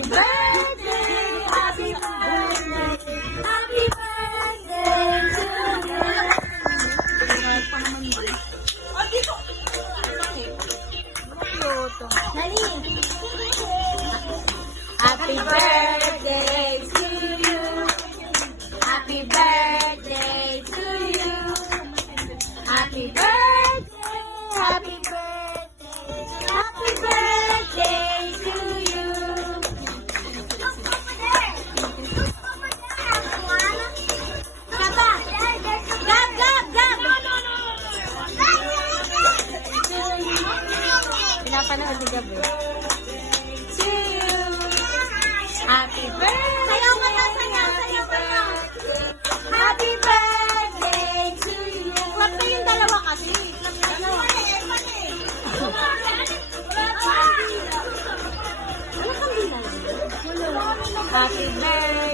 Happy birthday, happy birthday, happy birthday to you. Dali. Happy birthday to you. Happy birthday to you. Happy birthday, happy birthday, happy birthday to you. Gab, gab, gab. Pinapanood ni Gab eh. To you. Happy birthday. Sayaw ka na, sayaw ka na. Happy birthday to you. Clap na yung dalawa kasi. Clap na yung dalawa. Wala kang binala. Happy birthday.